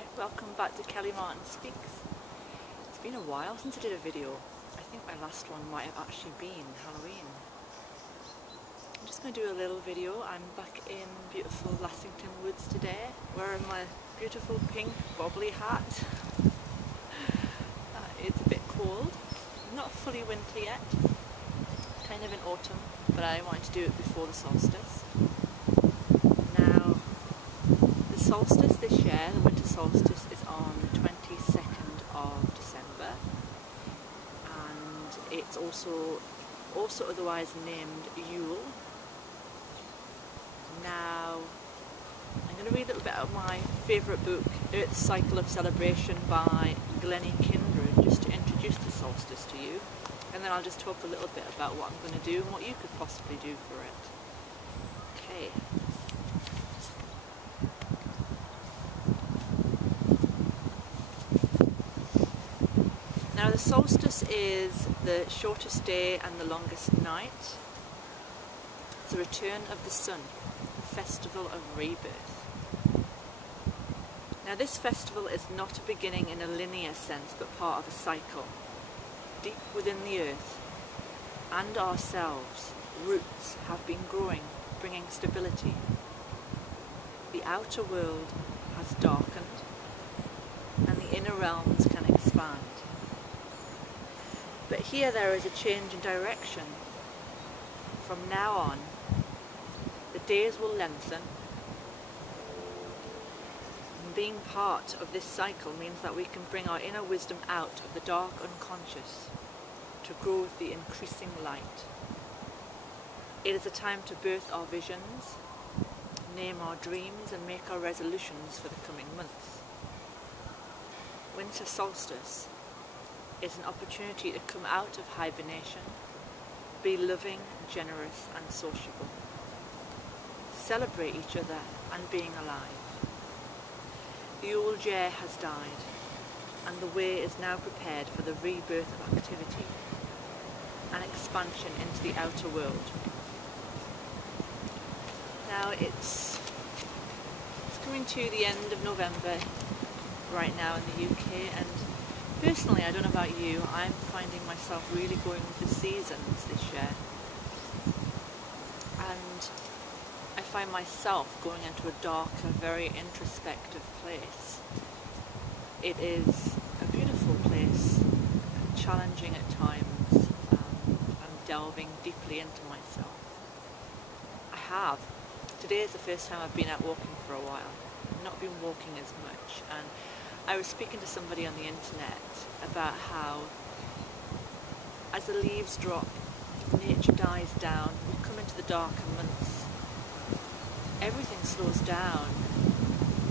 Hi, welcome back to Kelly Martin Speaks. It's been a while since I did a video. I think my last one might have actually been Halloween. I'm just going to do a little video. I'm back in beautiful Lassington Woods today, wearing my beautiful pink bobbly hat. It's a bit cold, not fully winter yet, kind of in autumn, but I wanted to do it before the solstice. Now, the solstice this year, the winter solstice, is on the 22nd of December, and it's also otherwise named Yule. Now, I'm going to read a little bit of my favourite book, Earth's Cycle of Celebration by Glennie Kindred, just to introduce the solstice to you, and then I'll just talk a little bit about what I'm going to do and what you could possibly do for it. Okay. Now the solstice is the shortest day and the longest night. It's the return of the sun, the festival of rebirth. Now this festival is not a beginning in a linear sense, but part of a cycle. Deep within the earth and ourselves, roots have been growing, bringing stability. The outer world has darkened and the inner realms can expand. But here there is a change in direction. From now on, the days will lengthen. And being part of this cycle means that we can bring our inner wisdom out of the dark unconscious to grow with the increasing light. It is a time to birth our visions, name our dreams, and make our resolutions for the coming months. Winter solstice is an opportunity to come out of hibernation, be loving, generous and sociable. Celebrate each other and being alive. The old year has died and the way is now prepared for the rebirth of activity and expansion into the outer world. Now it's coming to the end of November right now in the UK, and personally, I don't know about you, I'm finding myself really going with the seasons this year, and I find myself going into a darker, very introspective place. It is a beautiful place, challenging at times. I'm delving deeply into myself. Today is the first time I've been out walking for a while. I've not been walking as much, and I was speaking to somebody on the internet about how as the leaves drop, nature dies down, we come into the darker months, everything slows down,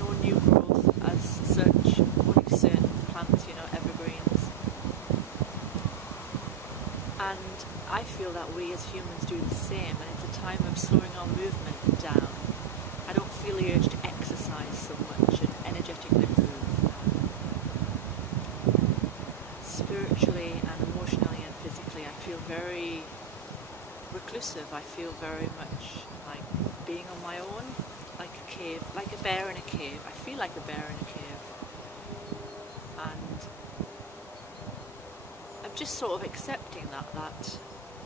no new growth as such, only certain plants, evergreens. And I feel that we as humans do the same, and it's a time of slowing our movement down. I don't feel the urge to exercise so much and energetically move. Spiritually and emotionally and physically, I feel very reclusive. I feel very much like being on my own, like a cave, like a bear in a cave. I feel like a bear in a cave. And I'm just sort of accepting that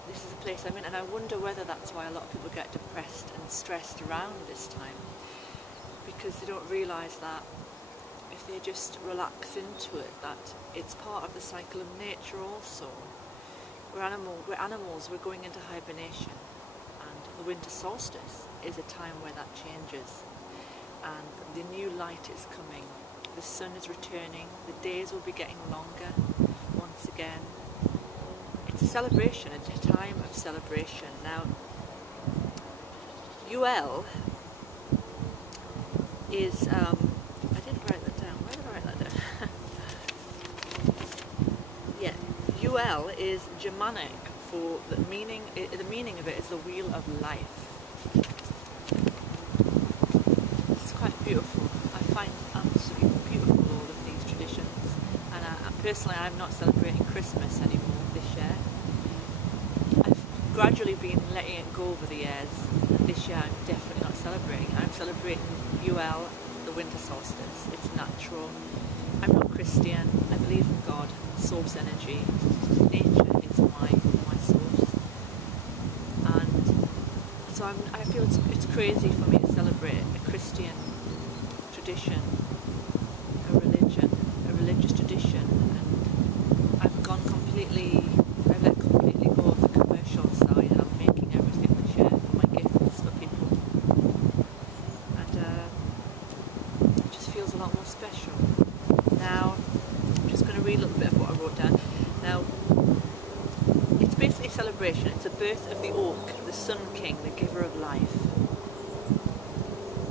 this is the place I'm in, and I wonder whether that's why a lot of people get depressed and stressed around this time, because they don't realise that if they just relax into it, that it's part of the cycle of nature also. We're animals, we're going into hibernation, and the winter solstice is a time where that changes, and the new light is coming, the sun is returning, the days will be getting longer once again. It's a celebration, a time of celebration. Now, Yule is, I didn't write that down. Where did I write that down? Yeah, Yule is Germanic for the meaning of it is the wheel of life. It's quite beautiful. I find absolutely beautiful all of these traditions, and personally I'm not celebrating Christmas anymore this year. I've gradually been letting it go over the years, and this year I'm definitely not celebrating. I'm celebrating Yule, the winter solstice. It's natural. I'm not Christian. I believe in God, source energy. Nature is my source. And so I feel it's crazy for me to celebrate a Christian tradition, a religious tradition, and I've let completely go of the commercial side, and I'm making everything to share for my gifts for people, and it just feels a lot more special. Now, I'm just going to read a little bit of what I wrote down. Now, it's basically a celebration. It's the birth of the oak, the sun king, the giver of life.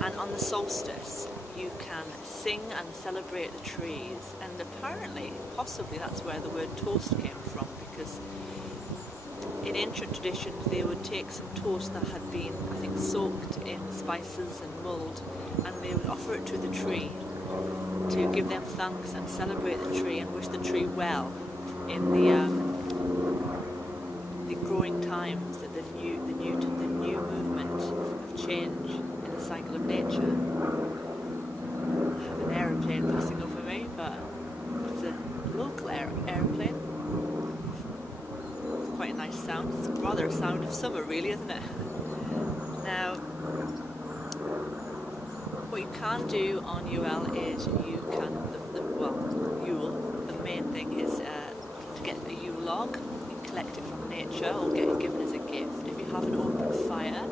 And on the solstice, you can sing and celebrate the trees, and apparently, possibly that's where the word toast came from, because in ancient traditions they would take some toast that had been, I think, soaked in spices and mulled, and they would offer it to the tree to give them thanks and celebrate the tree and wish the tree well in the growing times, the new movement of change in the cycle of nature. I have an aeroplane passing over me, but it's a local aeroplane. It's quite a nice sound. It's rather a sound of summer, really, isn't it? Now, what you can do on Yule is you can, Yule, the main thing is to get a Yule log. You can collect it from nature or get it given as a gift. If you have an open fire,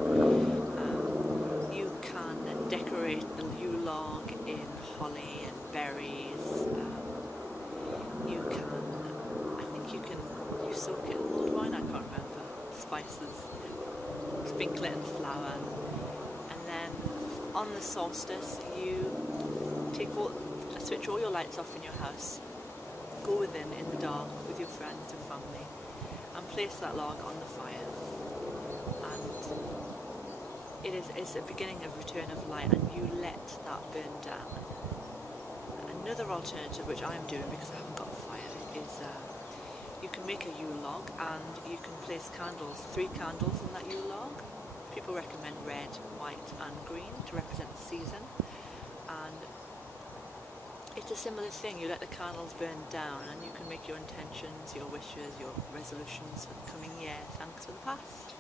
you can decorate the Yule log in holly and berries. You soak it in mulled wine, I can't remember, spices, sprinkle it in flour, and then on the solstice you switch all your lights off in your house, go within in the dark with your friends and family, and place that log on the fire, and it's a beginning of return of light, and you let that burn down. Another alternative, which I'm doing because I haven't got a fire, is you can make a Yule log, and you can place candles, 3 candles in that Yule log. People recommend red, white and green to represent the season, and it's a similar thing. You let the candles burn down, and you can make your intentions, your wishes, your resolutions for the coming year, thanks for the past.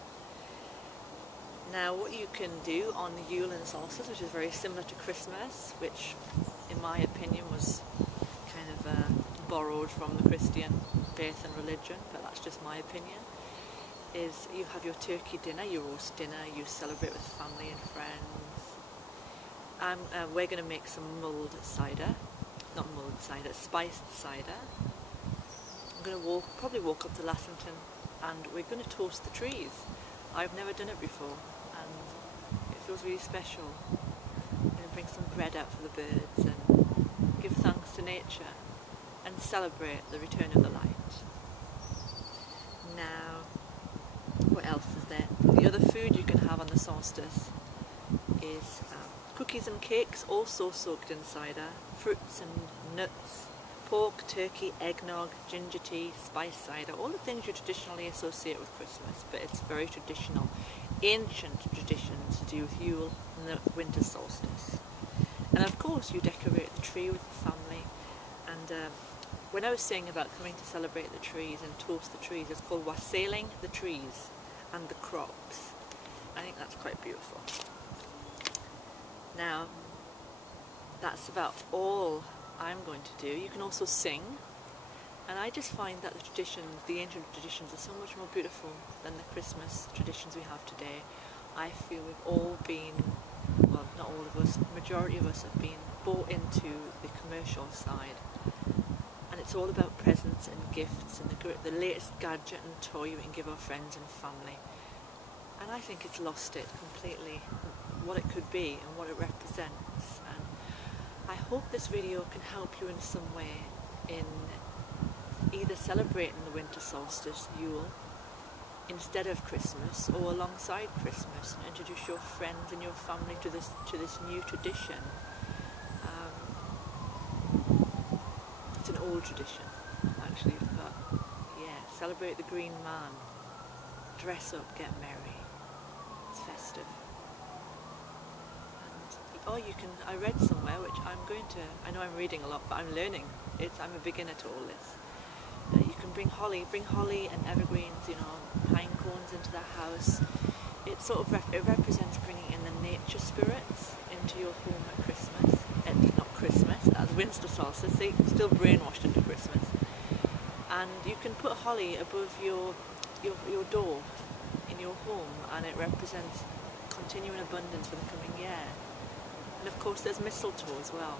Now, what you can do on the Yule and solstice, which is very similar to Christmas, which in my opinion was kind of borrowed from the Christian faith and religion, but that's just my opinion, is you have your turkey dinner, your roast dinner, you celebrate with family and friends. We're going to make some spiced cider. I'm going to probably walk up to Lassington, and we're going to toast the trees. I've never done it before, and it feels really special. I'm going to bring some bread out for the birds and give thanks to nature and celebrate the return of the light. Now, what else is there? The other food you can have on the solstice is cookies and cakes, also soaked in cider, fruits and nuts, pork, turkey, eggnog, ginger tea, spice cider, all the things you traditionally associate with Christmas, but it's very traditional, ancient traditions to do with Yule and the winter solstice. And of course you decorate the tree with the family, and when I was saying about coming to celebrate the trees and toast the trees, it's called wassailing the trees and the crops. I think that's quite beautiful. Now, that's about all I'm going to do. You can also sing, and I just find that the ancient traditions are so much more beautiful than the Christmas traditions we have today. I feel we've all been, well, not all of us, majority of us have been bought into the commercial side, and it's all about presents and gifts and the latest gadget and toy we can give our friends and family, and I think it's lost it completely, what it could be and what it represents. And I hope this video can help you in some way in either celebrating the winter solstice, Yule, instead of Christmas, or alongside Christmas, and introduce your friends and your family to this new tradition. It's an old tradition, actually, but yeah, celebrate the green man, dress up, get merry, it's festive. And Or you can, I read somewhere, which I know I'm reading a lot, but I'm learning. I'm a beginner to all this. You can bring holly and evergreens, pine cones into the house. It sort of it represents bringing in the nature spirits into your home at Christmas. Not Christmas, at the winter solstice. See, still brainwashed into Christmas. And you can put holly above your door in your home, and it represents continuing abundance for the coming year. And of course there's mistletoe as well.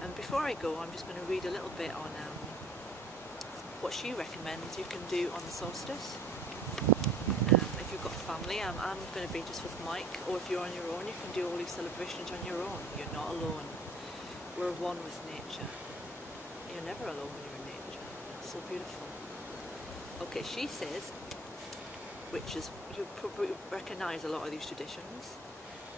And before I go, I'm just going to read a little bit on what she recommends you can do on the solstice. If you've got family, I'm going to be just with Mike, or if you're on your own, you can do all these celebrations on your own. You're not alone. We're one with nature. You're never alone when you're in nature. It's so beautiful. Okay, she says, which is, you probably recognise a lot of these traditions.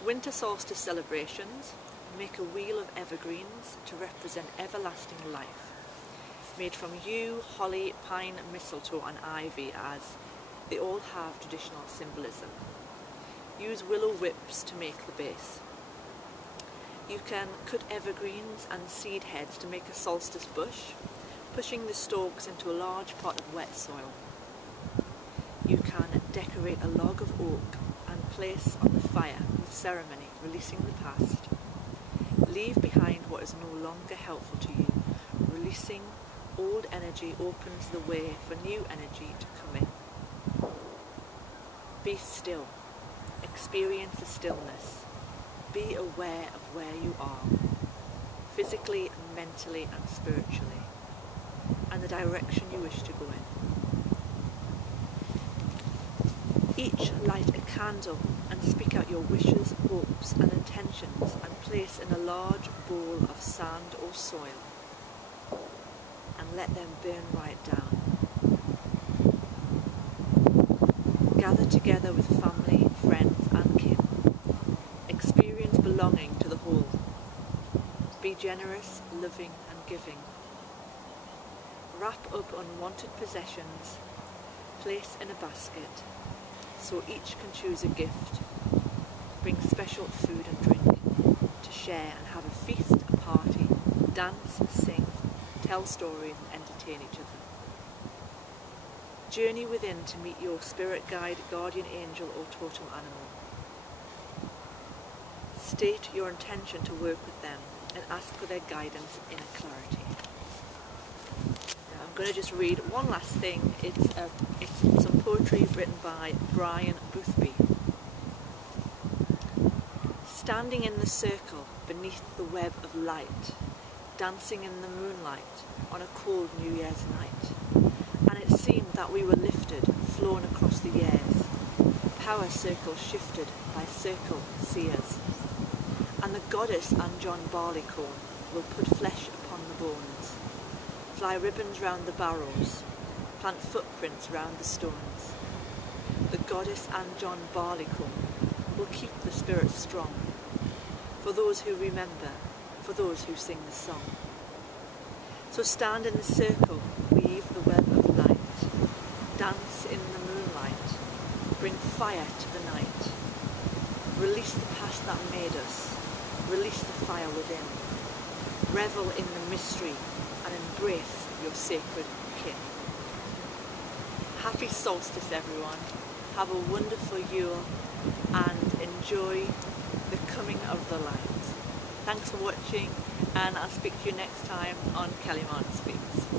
Winter solstice celebrations make a wheel of evergreens to represent everlasting life, made from yew, holly, pine, mistletoe and ivy, as they all have traditional symbolism. Use willow whips to make the base. You can cut evergreens and seed heads to make a solstice bush, pushing the stalks into a large pot of wet soil. You can decorate a log of oak and place on the fire with ceremony, releasing the past. Leave behind what is no longer helpful to you. Releasing old energy opens the way for new energy to come in. Be still. Experience the stillness. Be aware of where you are, physically, mentally and spiritually, and the direction you wish to go in. Each light a candle and speak out your wishes, hopes and intentions, and place in a large bowl of sand or soil and let them burn right down. Gather together with family, friends and kin. Experience belonging to the whole. Be generous, loving and giving. Wrap up unwanted possessions. Place in a basket, so each can choose a gift. Bring special food and drink to share and have a feast, a party, dance, sing, tell stories and entertain each other. Journey within to meet your spirit guide, guardian angel or totem animal. State your intention to work with them and ask for their guidance in inner clarity. Now I'm going to just read one last thing. It's some poetry written by Brian Boothby. Standing in the circle beneath the web of light, dancing in the moonlight on a cold New Year's night, and it seemed that we were lifted, flown across the years, power circles shifted by circle seers, and the goddess Anjon Barleycorn will put flesh upon the bones, fly ribbons round the barrows, plant footprints round the stones. The goddess Anjon Barleycorn will keep the spirit strong, for those who remember, for those who sing the song. So stand in the circle, weave the web of light, dance in the moonlight, bring fire to the night. Release the past that made us, release the fire within. Revel in the mystery and embrace your sacred kin. Happy solstice everyone, have a wonderful Yule and enjoy the coming of the light. Thanks for watching and I'll speak to you next time on Kelly Martin Speaks.